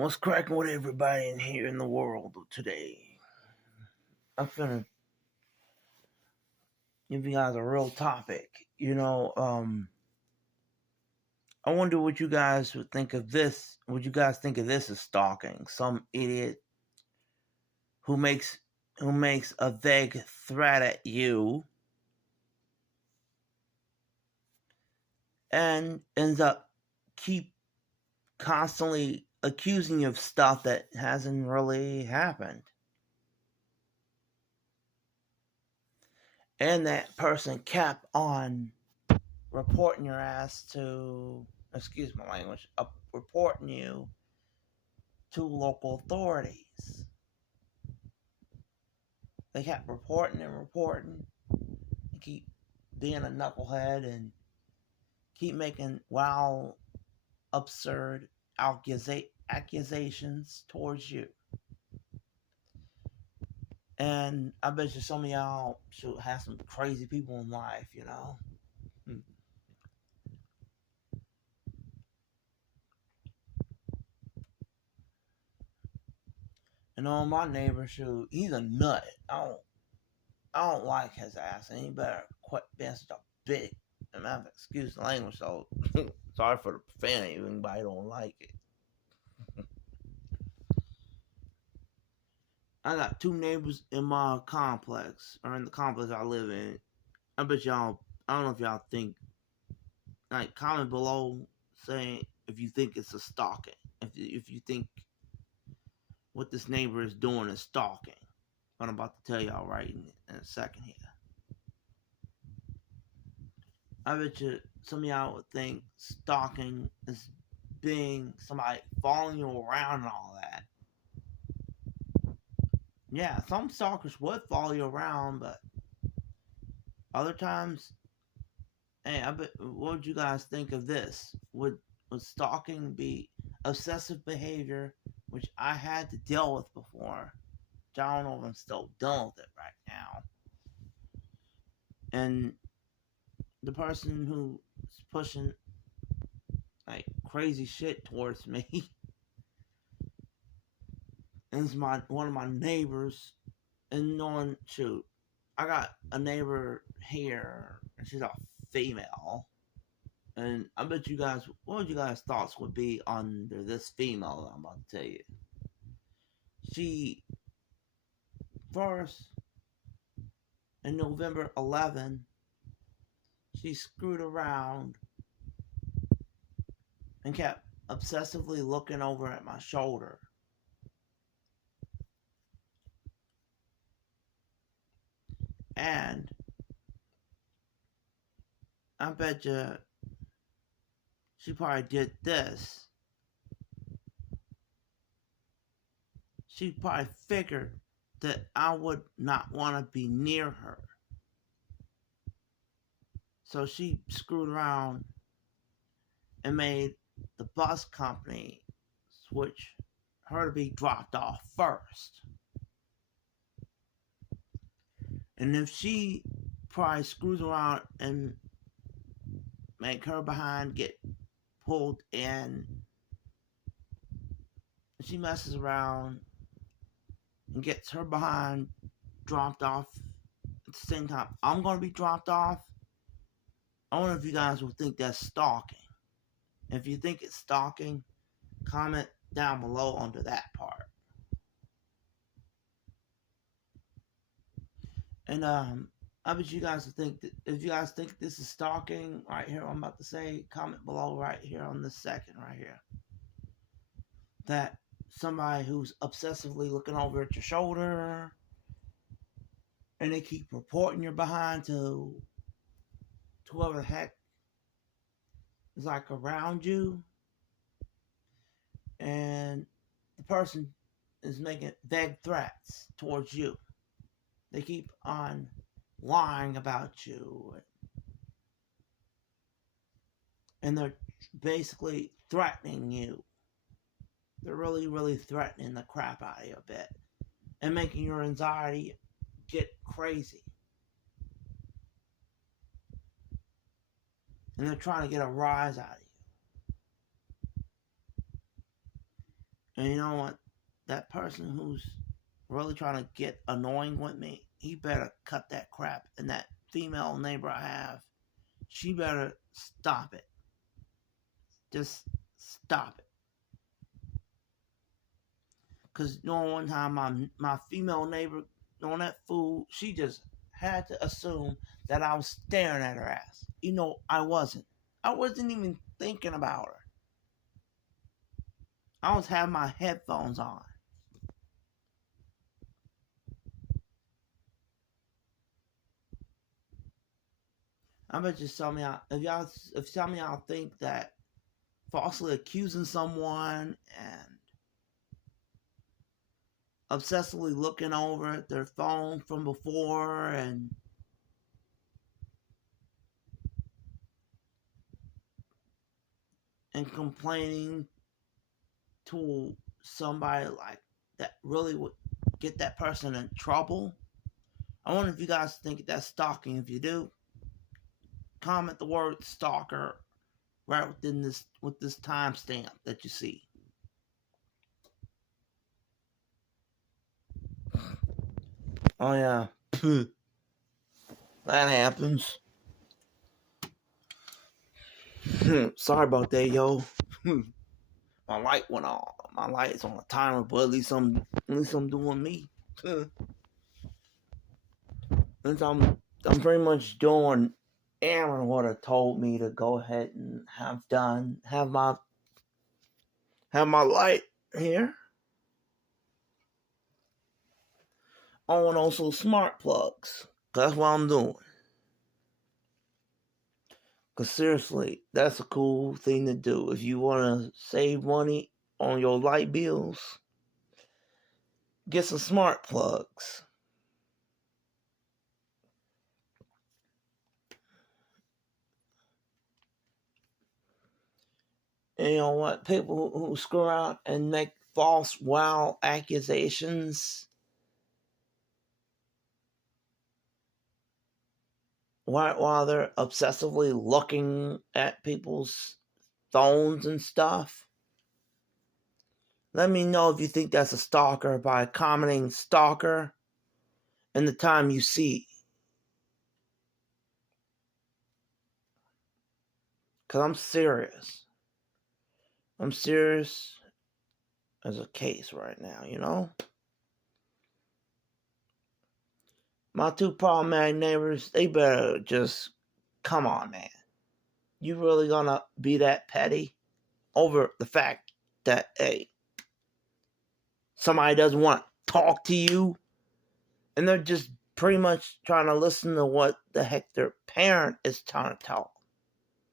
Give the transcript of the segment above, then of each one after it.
What's cracking with everybody in here in the world today? I'm finna give you guys a real topic. I wonder what you guys would think of this. Would you guys think of this as stalking? Some idiot who makes a vague threat at you and ends up keep constantly accusing you of stuff that hasn't really happened. And that person kept on reporting your ass to, excuse my language, reporting you to local authorities. They kept reporting and reporting and keep being a knucklehead and keep making wild, absurd accusations towards you. And I bet you some of y'all should have some crazy people in life, you know? And on my neighbor, shoot, he's a nut. I don't like his ass, and he better quit being such a big. And I have excuse the language, so sorry for the profanity. If anybody don't like it. I got two neighbors in my complex, or in the complex I live in. I bet y'all. I don't know if y'all think. Like, comment below saying if you think it's a stalking. If you think what this neighbor is doing is stalking. What I'm about to tell y'all right in a second here. I bet you some of y'all would think stalking is being somebody following you around and all that. Yeah, some stalkers would follow you around, but other times, hey, I bet, what would you guys think of this? Would stalking be obsessive behavior, which I had to deal with before? Which I don't know if I'm still dealing with it right now. And the person who's pushing like crazy shit towards me is one of my neighbors. And knowing, shoot, I got a neighbor here, and she's a female. And I bet you guys, what would you guys' thoughts would be under this female that I'm about to tell you? She first, in November 11, she screwed around and kept obsessively looking over at my shoulder. And I bet you she probably did this. She probably figured that I would not want to be near her. So she screwed around and made the bus company switch her to be dropped off first. And if she probably screws around and make her behind get pulled in, she messes around and gets her behind dropped off at the same time I'm going to be dropped off, I wonder if you guys will think that's stalking. If you think it's stalking, comment down below under that part. And I bet you guys think that if you guys think this is stalking right here, I'm about to say, comment below right here on this second right here. That somebody who's obsessively looking over at your shoulder and they keep reporting you're behind to whoever the heck is like around you, and the person is making vague threats towards you. They keep on lying about you, and they're basically threatening you. They're really, really threatening the crap out of you a bit and making your anxiety get crazy. And they're trying to get a rise out of you. And you know what? That person who's really trying to get annoying with me, he better cut that crap. And that female neighbor I have, she better stop it. Just stop it. Because you know, one time my female neighbor, on that fool, she just had to assume that I was staring at her ass. You know, I wasn't. I wasn't even thinking about her. I was having my headphones on. I bet you some of y'all, if some of y'all think that falsely accusing someone and obsessively looking over their phone from before and complaining to somebody like that really would get that person in trouble. I wonder if you guys think that's stalking. If you do, comment the word stalker right within this with this timestamp that you see. Oh yeah, that happens. Sorry about that, yo. My light went off. My light's on a timer, but at least I'm doing me. Since I'm pretty much doing Aaron what have told me to go ahead and have done. Have my light here. Oh, and also smart plugs. That's what I'm doing. Because seriously, that's a cool thing to do. If you want to save money on your light bills, get some smart plugs. And you know what? People who screw out and make false, wild accusations while they're obsessively looking at people's phones and stuff. Let me know if you think that's a stalker by commenting stalker and the time you see. Because I'm serious. I'm serious as a case right now, you know? My two problematic neighbors, they better just, come on, man. You really gonna be that petty over the fact that, hey, somebody doesn't want to talk to you and they're just pretty much trying to listen to what the heck their parent is trying to tell them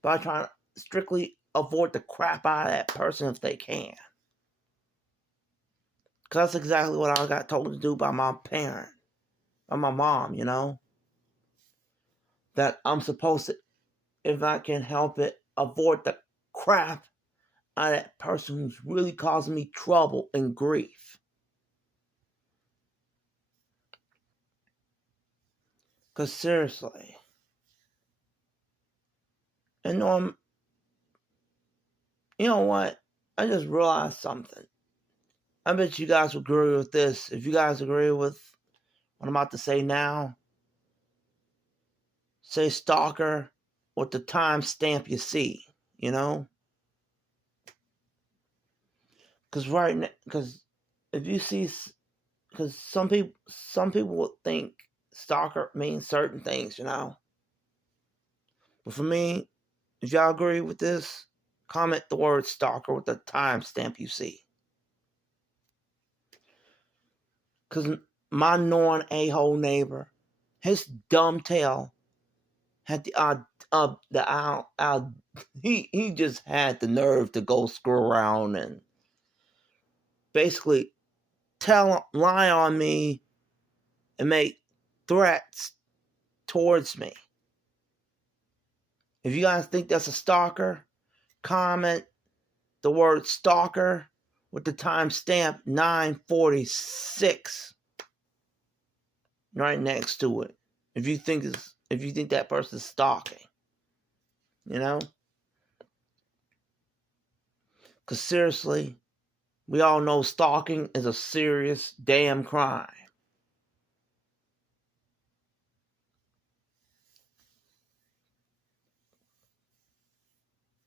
by trying to strictly avoid the crap out of that person if they can. Because that's exactly what I got told to do by my parent, by my mom, you know? That I'm supposed to, if I can help it, avoid the crap out of that person who's really causing me trouble and grief. Because seriously, and you know what? I just realized something. I bet you guys agree with this. If you guys agree with what I'm about to say now, say stalker with the timestamp you see, you know? Because if you see, because some people would think stalker means certain things, you know? But for me, if y'all agree with this, comment the word stalker with the timestamp you see. Because my non-a-hole neighbor, his dumb tail had he just had the nerve to go screw around and basically lie on me and make threats towards me. If you guys think that's a stalker, comment the word stalker with the timestamp 946 right next to it. If you think that person's stalking, you know? Because seriously, We all know stalking is a serious damn crime.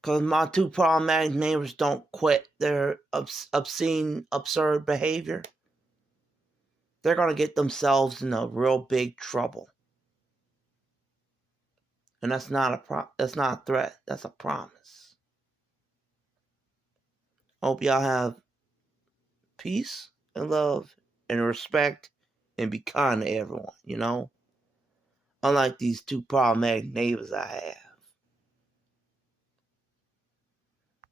Because my two problematic neighbors don't quit their obscene, absurd behavior, they're going to get themselves in a real big trouble. And that's not a threat. That's a promise. Hope y'all have peace and love and respect and be kind to everyone, Unlike these two problematic neighbors I have.